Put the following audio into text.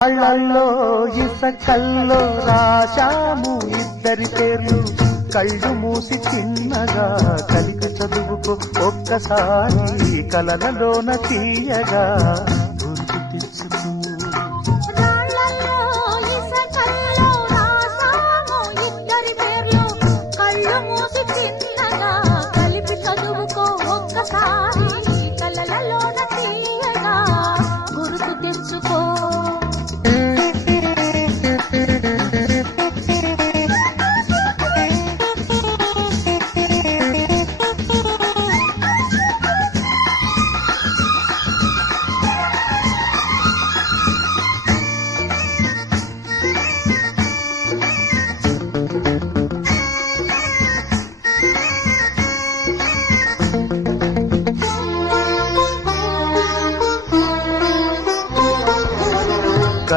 కళ్ళల్లో ఇసకల్లో రాశాము ఇద్దరి పేర్లు కళ్ళు మూసి చిన్నగా కలికి చదువుకో ఒక్కసారి కలలలోన తీయగా